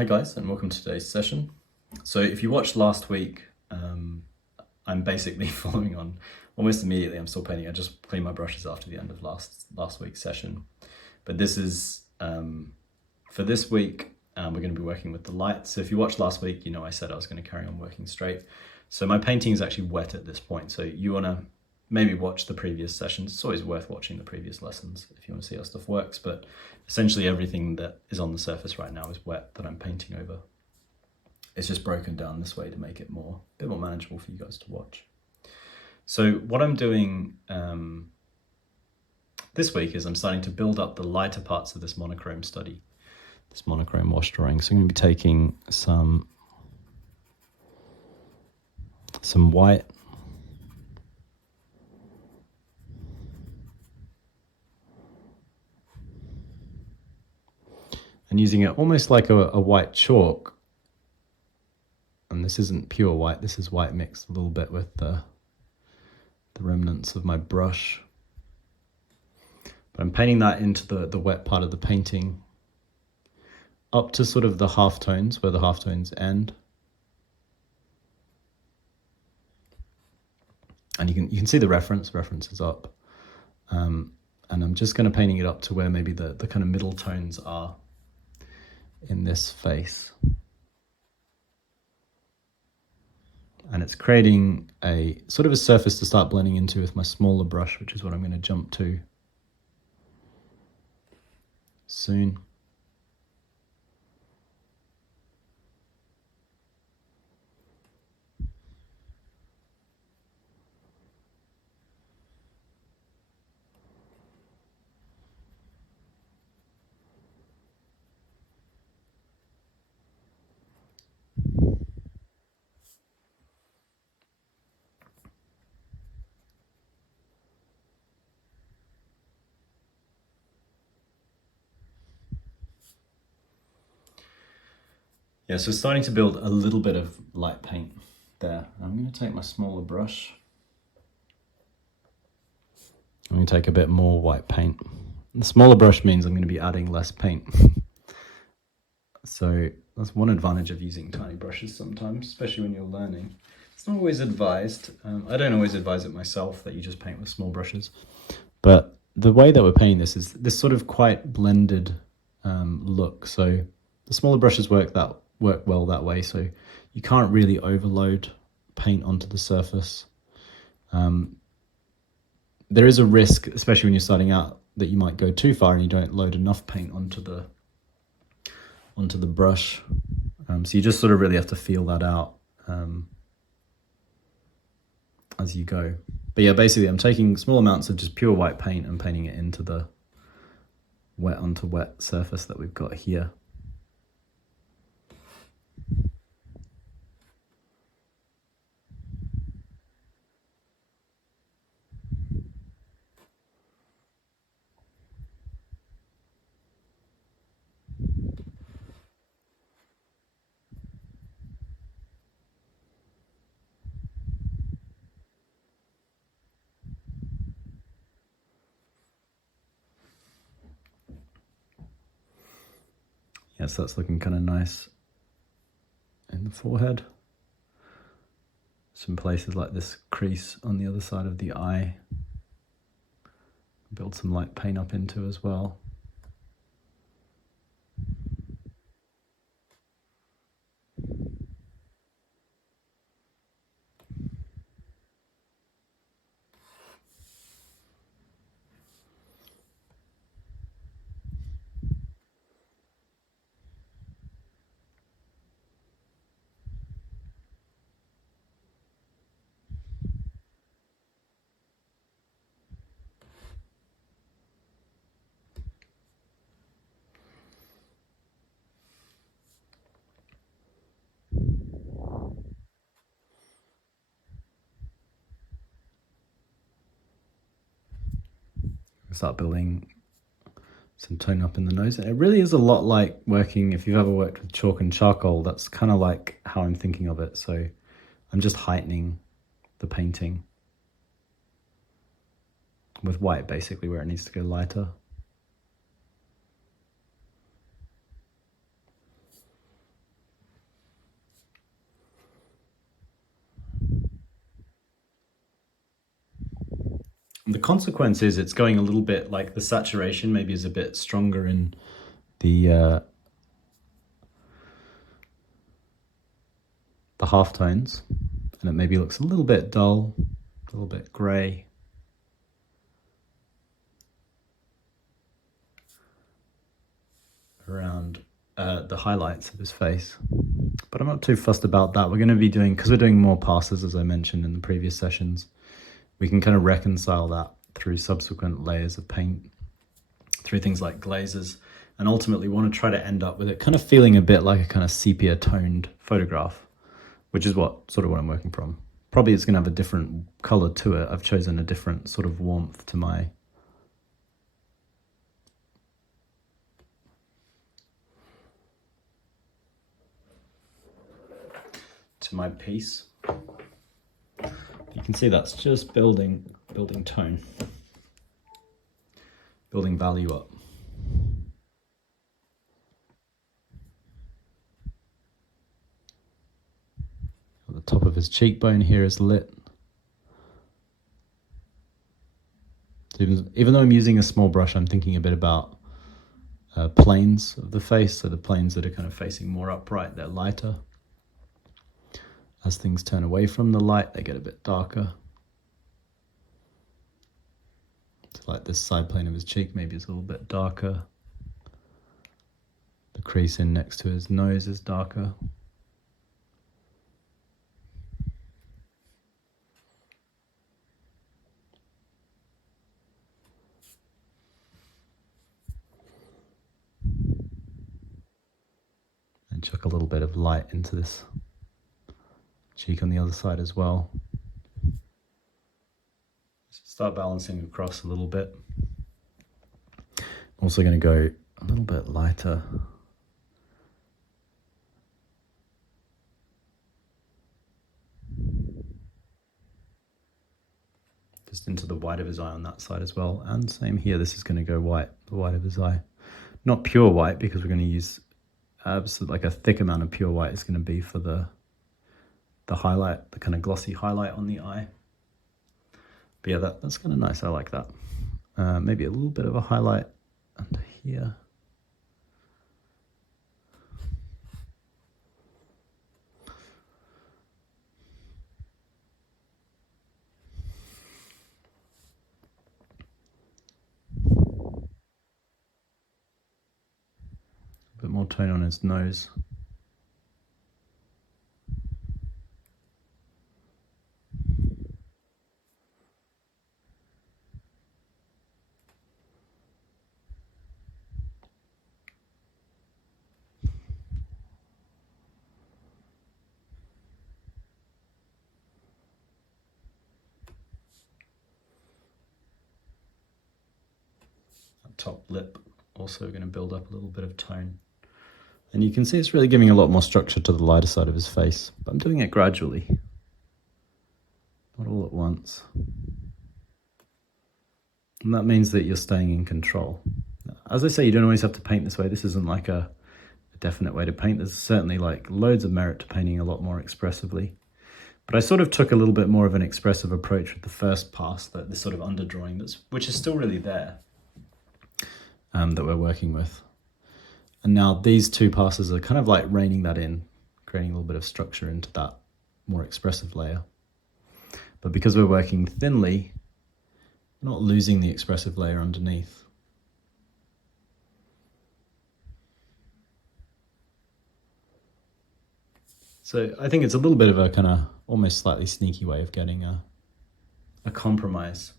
Hi guys, and welcome to today's session. So if you watched last week, I'm basically following on almost immediately. I'm still painting. I just cleaned my brushes after the end of last week's session. But this is, for this week, we're going to be working with the light. So if you watched last week, you know I said I was going to carry on working straight. So my painting is actually wet at this point. So you want to maybe watch the previous sessions. It's always worth watching the previous lessons if you want to see how stuff works. But essentially everything that is on the surface right now is wet that I'm painting over. It's just broken down this way to make it a bit more manageable for you guys to watch. So what I'm doing this week is I'm starting to build up the lighter parts of this monochrome study, this monochrome wash drawing. So I'm going to be taking some white, and using it almost like a white chalk. And this isn't pure white, this is white mixed a little bit with the remnants of my brush. But I'm painting that into the wet part of the painting, up to sort of the halftones, where the halftones end. And you can see the reference is up. And I'm just kind of painting it up to where maybe the kind of middle tones are in this face. And it's creating a sort of a surface to start blending into with my smaller brush, which is what I'm going to jump to soon. Yeah, so starting to build a little bit of light paint there. I'm going to take my smaller brush. I'm going to take a bit more white paint. The smaller brush means I'm going to be adding less paint. So that's one advantage of using tiny brushes sometimes, especially when you're learning. It's not always advised. I don't always advise it myself that you just paint with small brushes. But the way that we're painting this is this sort of quite blended look. So the smaller brushes work well that way. So you can't really overload paint onto the surface. There is a risk, especially when you're starting out, that you might go too far and you don't load enough paint onto the brush. So you just sort of really have to feel that out as you go. But yeah, basically I'm taking small amounts of just pure white paint and painting it into the wet onto wet surface that we've got here. Yes, that's looking kind of nice in the forehead. Some places like this crease on the other side of the eye. Build some light paint up into as well. Start building some tone up in the nose. And it really is a lot like working, if you've ever worked with chalk and charcoal, that's kind of like how I'm thinking of it. So I'm just heightening the painting with white, basically, where it needs to go lighter. The consequence is it's going a little bit, like the saturation maybe is a bit stronger in the halftones, and it maybe looks a little bit dull, a little bit grey. Around the highlights of his face. But I'm not too fussed about that. We're going to be doing, because we're doing more passes, as I mentioned in the previous sessions, we can kind of reconcile that through subsequent layers of paint, through things like glazes, and ultimately want to try to end up with it kind of feeling a bit like a kind of sepia toned photograph, which is what I'm working from. Probably it's going to have a different color to it. I've chosen a different sort of warmth to my piece. You can see that's just building tone, building value up. At the top of his cheekbone here is lit. So even though I'm using a small brush, I'm thinking a bit about planes of the face. So the planes that are kind of facing more upright, they're lighter. As things turn away from the light, they get a bit darker. So like this side plane of his cheek maybe is a little bit darker. The crease in next to his nose is darker. And chuck a little bit of light into this cheek on the other side as well. Start balancing across a little bit. I'm also going to go a little bit lighter. Just into the white of his eye on that side as well. And same here, this is going to go white, the white of his eye. Not pure white, because we're going to use like a thick amount of pure white is going to be for the highlight, the kind of glossy highlight on the eye. But yeah, that's kind of nice. I like that. Maybe a little bit of a highlight under here. A bit more tone on his nose. Top lip also going to build up a little bit of tone, and you can see it's really giving a lot more structure to the lighter side of his face, but I'm doing it gradually, not all at once, and that means that you're staying in control. As I say, you don't always have to paint this way. This isn't like a definite way to paint. There's certainly like loads of merit to painting a lot more expressively, but I sort of took a little bit more of an expressive approach with the first pass, that this sort of underdrawing, which is still really there. That we're working with. And now these two passes are kind of like reining that in, creating a little bit of structure into that more expressive layer. But because we're working thinly, we're not losing the expressive layer underneath. So I think it's a little bit of a kind of almost slightly sneaky way of getting a compromise.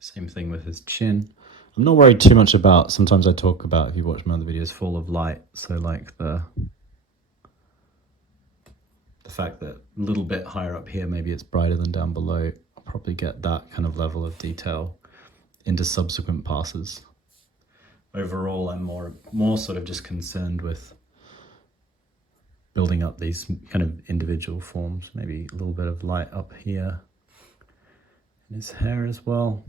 Same thing with his chin. I'm not worried too much about, sometimes I talk about, if you watch my other videos, full of light. So like the fact that a little bit higher up here, maybe it's brighter than down below. I'll probably get that kind of level of detail into subsequent passes. overall I'm more sort of just concerned with building up these kind of individual forms. Maybe a little bit of light up here in his hair as well.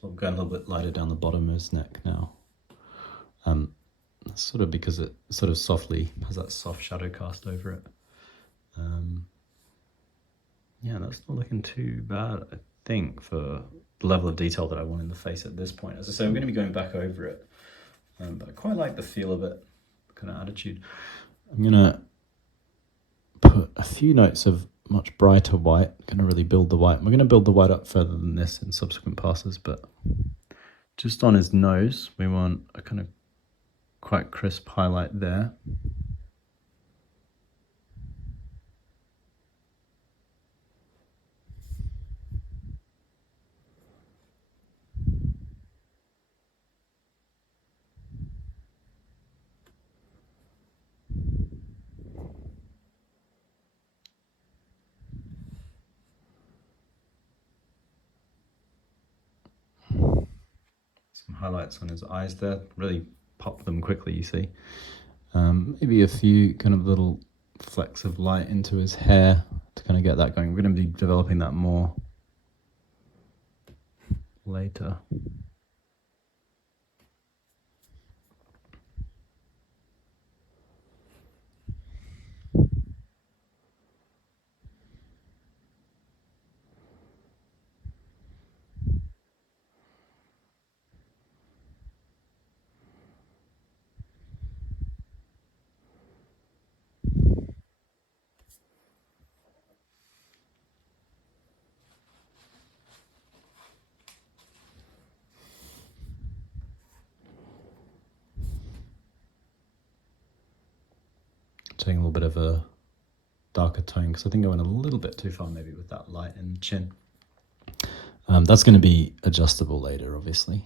I'm going a little bit lighter down the bottom of his neck now. Sort of because it sort of softly has that soft shadow cast over it. Yeah, that's not looking too bad, I think, for the level of detail that I want in the face at this point. As I say, I'm going to be going back over it, but I quite like the feel of it, kind of attitude. I'm going to put a few notes of much brighter white, going to really build the white. We're going to build the white up further than this in subsequent passes, but just on his nose, we want a kind of quite crisp highlight there. Some highlights on his eyes there, really pop them quickly, you see. Maybe a few kind of little flecks of light into his hair to kind of get that going. We're going to be developing that more later. Taking a little bit of a darker tone because I think I went a little bit too far maybe with that light in the chin. That's going to be adjustable later, obviously.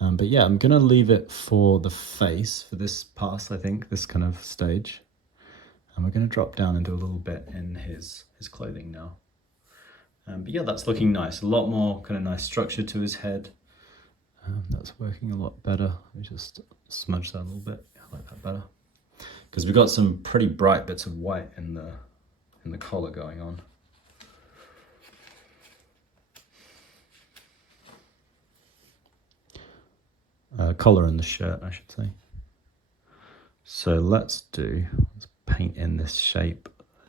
But yeah, I'm going to leave it for the face for this pass, I think, this kind of stage. And we're going to drop down and do a little bit in his clothing now. But yeah, that's looking nice. A lot more kind of nice structure to his head. That's working a lot better. Let me just smudge that a little bit. I like that better. Because we've got some pretty bright bits of white in the collar going on. Collar and the shirt, I should say. So let's paint in this shape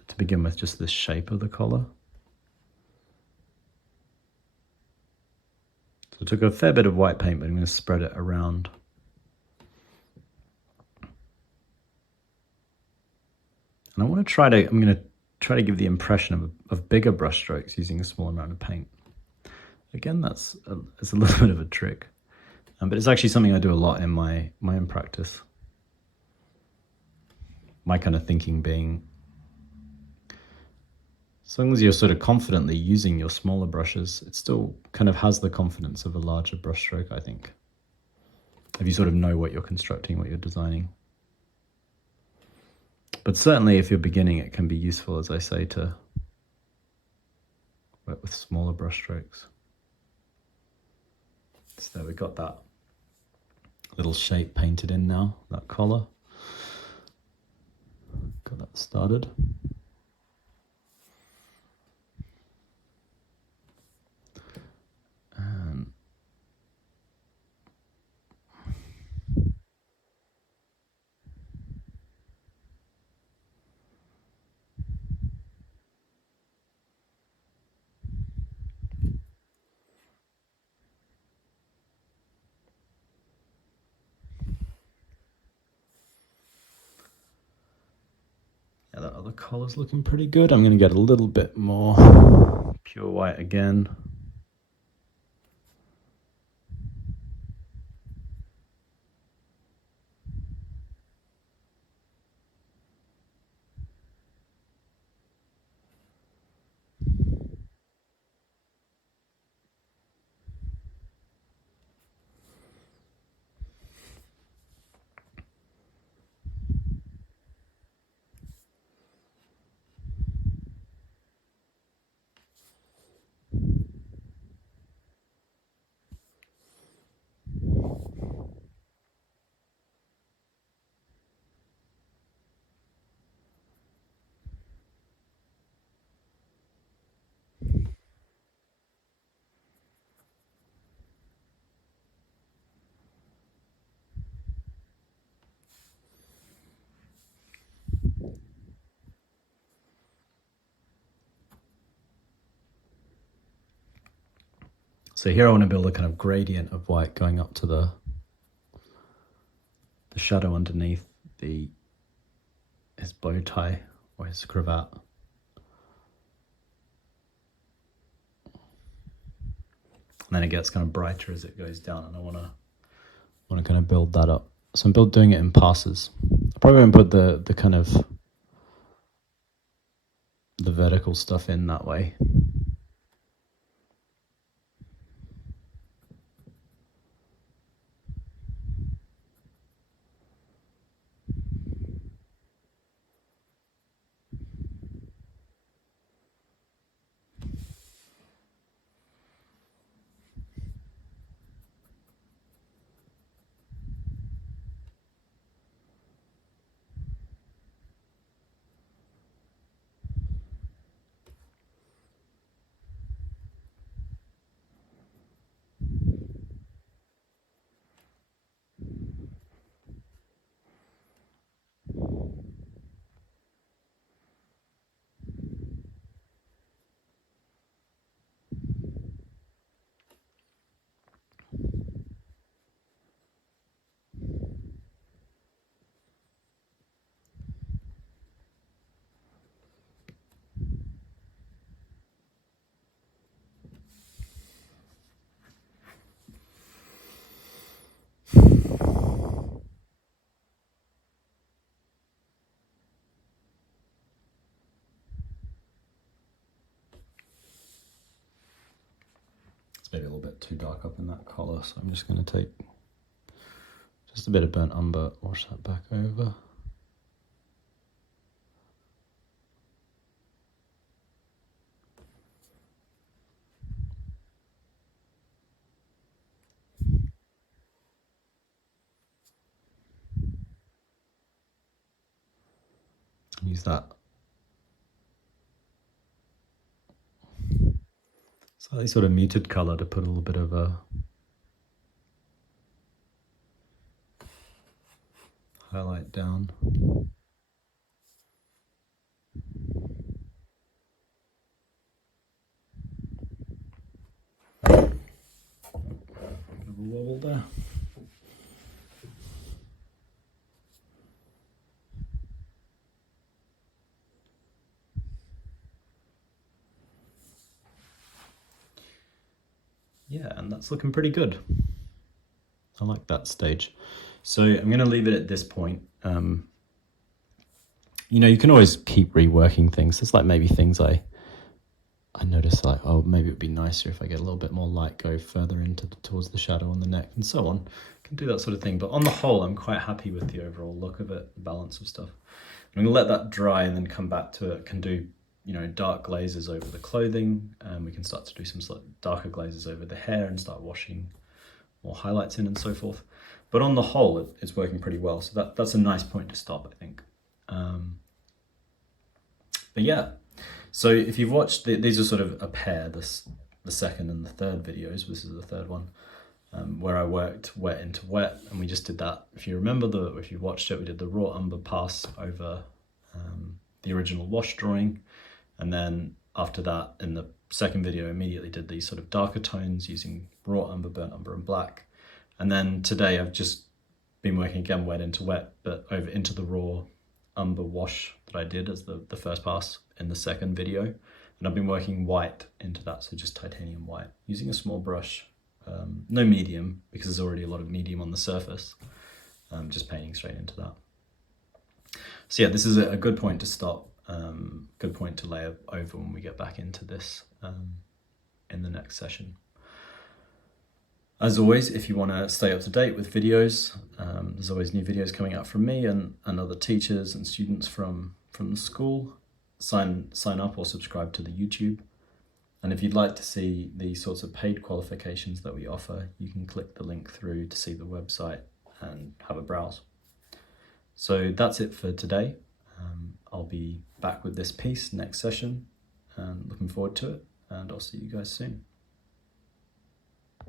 to begin with, just this shape of the collar. So I took a fair bit of white paint, but I'm going to spread it around. And I'm going to try to give the impression of bigger brush strokes using a small amount of paint. Again, it's a little bit of a trick, but it's actually something I do a lot in my own practice. My kind of thinking being, as long as you're sort of confidently using your smaller brushes, it still kind of has the confidence of a larger brush stroke, I think. If you sort of know what you're constructing, what you're designing. But But certainly if you're beginning, it can be useful, as I say, to work with smaller brush strokes. So there we got that little shape painted in now, that collar. Got that started. And yeah, that other collar's looking pretty good. I'm going to get a little bit more pure white again. So here I want to build a kind of gradient of white going up to the shadow underneath his bow tie or his cravat. And then it gets kind of brighter as it goes down, and I want to kind of build that up. So I'm doing it in passes. I probably won't put the kind of the vertical stuff in that way. Maybe a little bit too dark up in that collar, so I'm just going to take just a bit of burnt umber, wash that back over. Use that slightly sort of muted color to put a little bit of a highlight down. Bit of a wobble there. Yeah, and that's looking pretty good. I like that stage. So I'm going to leave it at this point. You know, you can always keep reworking things. There's like maybe things I notice, like, oh, maybe it would be nicer if I get a little bit more light go further into towards the shadow on the neck and so on. I can do that sort of thing. But on the whole, I'm quite happy with the overall look of it, the balance of stuff. I'm going to let that dry and then come back to it. Can do, dark glazes over the clothing, and we can start to do some slightly darker glazes over the hair and start washing more highlights in and so forth. But on the whole, it's working pretty well. So that's a nice point to stop, I think. But yeah, so if you've watched, these are sort of a pair, the second and the third videos. This is the third one, where I worked wet into wet, and we just did that. If you remember, if you watched it, we did the raw umber pass over the original wash drawing, and then after that, in the second video, immediately did these sort of darker tones using raw umber, burnt umber, and black. And then today I've just been working again wet into wet, but over into the raw umber wash that I did as the first pass in the second video. And I've been working white into that, so just titanium white, using a small brush, no medium, because there's already a lot of medium on the surface, just painting straight into that. So yeah, this is a good point to stop, good point to lay over when we get back into this in the next session. As always, if you want to stay up to date with videos, there's always new videos coming out from me and other teachers and students from the school. Sign up or subscribe to the YouTube. And if you'd like to see the sorts of paid qualifications that we offer, you can click the link through to see the website and have a browse. So that's it for today. I'll be back with this piece next session, and looking forward to it, and I'll see you guys soon.